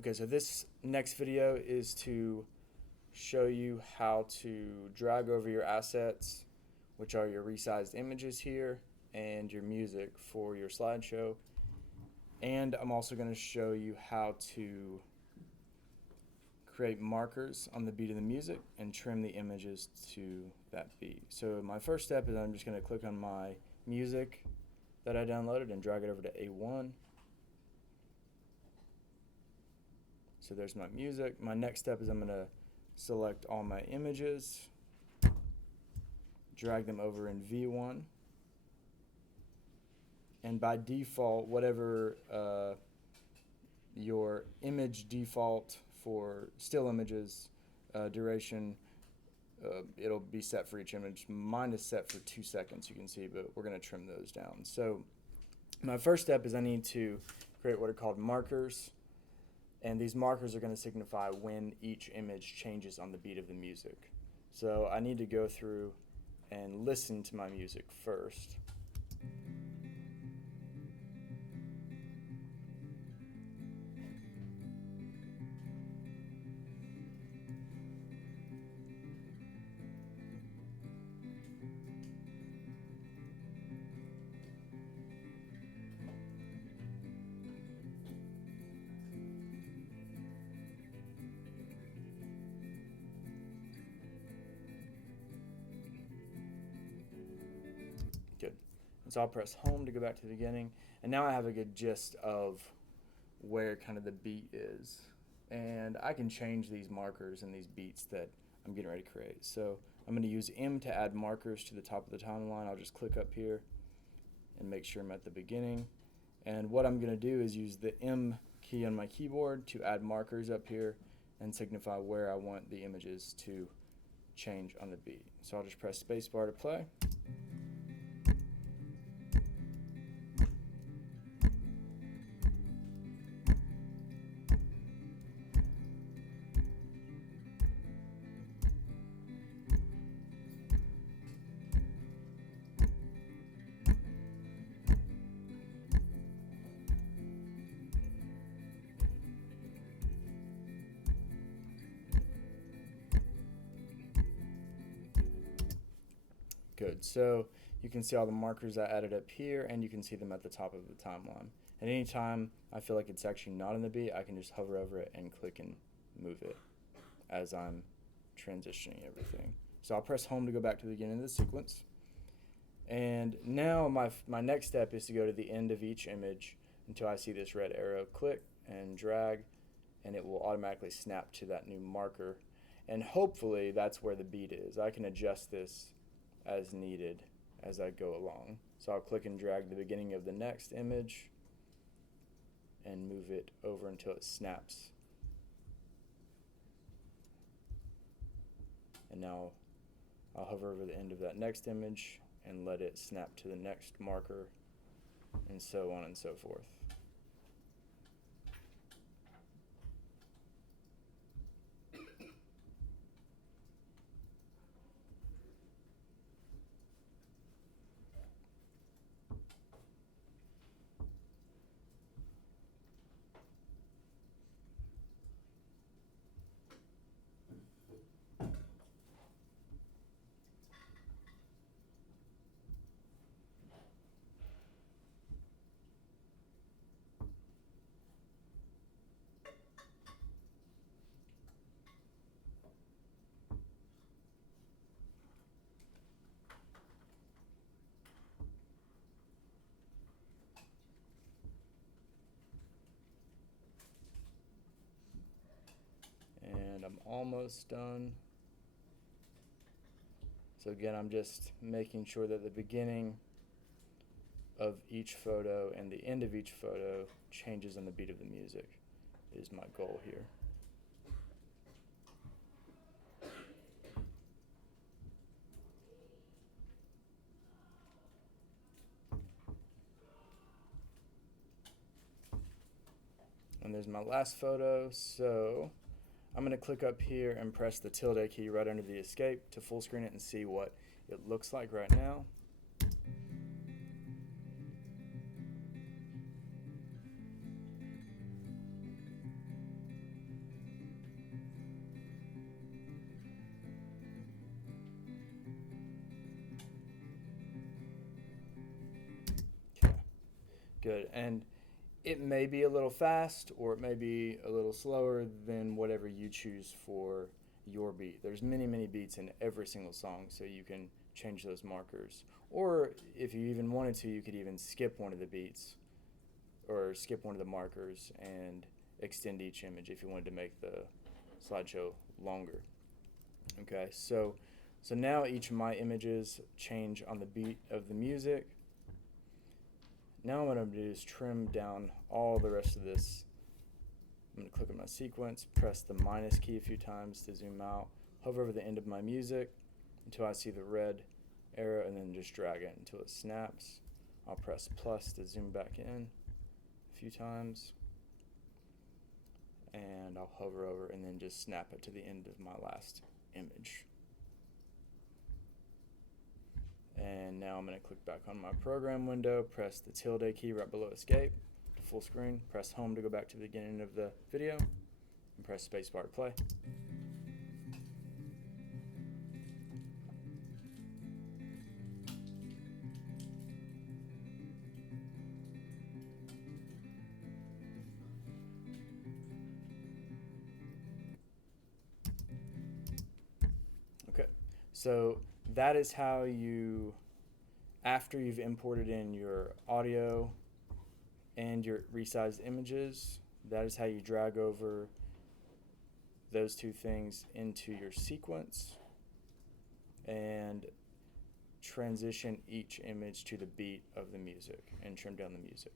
Okay, so this next video is to show you how to drag over your assets, which are your resized images here, and your music for your slideshow. And I'm also going to show you how to create markers on the beat of the music and trim the images to that beat. So my first step is I'm just going to click on my music that I downloaded and drag it over to A1. So there's my music. My next step is I'm going to select all my images, drag them over in V1, and by default, whatever your image default for still images duration, it'll be set for each image. Mine is set for 2 seconds, you can see, but we're going to trim those down. So my first step is I need to create what are called markers. And these markers are going to signify when each image changes on the beat of the music. So I need to go through and listen to my music first. Good. And so I'll press home to go back to the beginning. And now I have a good gist of where kind of the beat is. And I can change these markers and these beats that I'm getting ready to create. So I'm going to use M to add markers to the top of the timeline. I'll just click up here and make sure I'm at the beginning. And what I'm going to do is use the M key on my keyboard to add markers up here and signify where I want the images to change on the beat. So I'll just press spacebar to play. Good. So you can see all the markers I added up here, and you can see them at the top of the timeline. At any time I feel like it's actually not in the beat, I can just hover over it and click and move it as I'm transitioning everything. So I'll press home to go back to the beginning of the sequence. And now my next step is to go to the end of each image until I see this red arrow. Click and drag, and it will automatically snap to that new marker. And hopefully that's where the beat is. I can adjust this as needed as I go along. So I'll click and drag the beginning of the next image and move it over until it snaps. And now I'll hover over the end of that next image and let it snap to the next marker, and so on and so forth. And I'm almost done. So again, I'm just making sure that the beginning of each photo and the end of each photo changes on the beat of the music is my goal here. And there's my last photo, so I'm going to click up here and press the tilde key right under the escape to full screen it and see what it looks like right now. could. And it may be a little fast or it may be a little slower than whatever you choose for your beat. There's many, many beats in every single song, so you can change those markers. Or if you even wanted to, you could even skip one of the beats or skip one of the markers and extend each image if you wanted to make the slideshow longer. Okay, so now each of my images change on the beat of the music. Now what I'm going to do is trim down all the rest of this. I'm going to click on my sequence, press the minus key a few times to zoom out, hover over the end of my music until I see the red arrow, and then just drag it until it snaps. I'll press plus to zoom back in a few times, and I'll hover over and then just snap it to the end of my last image. And now I'm going to click back on my program window, press the tilde key right below escape to full screen, press home to go back to the beginning of the video, and press spacebar to play. Okay, so that is how you, after you've imported in your audio and your resized images, that is how you drag over those two things into your sequence and transition each image to the beat of the music and trim down the music.